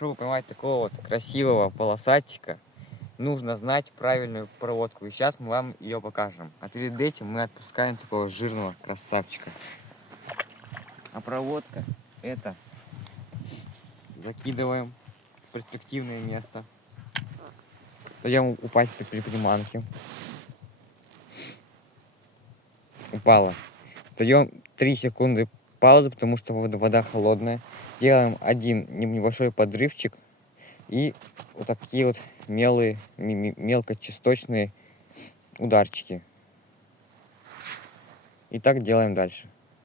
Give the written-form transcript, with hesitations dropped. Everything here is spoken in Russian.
Чтобы поймать такого вот красивого полосатика, нужно знать правильную проводку. И сейчас мы вам ее покажем. А перед этим мы отпускаем такого жирного красавчика. А проводка это закидываем в перспективное место. Даем упасть при приманке. Упала. Даем 3 секунды паузы, потому что вода холодная. Делаем один небольшой подрывчик. И вот такие вот мелкочасточные ударчики. И так делаем дальше.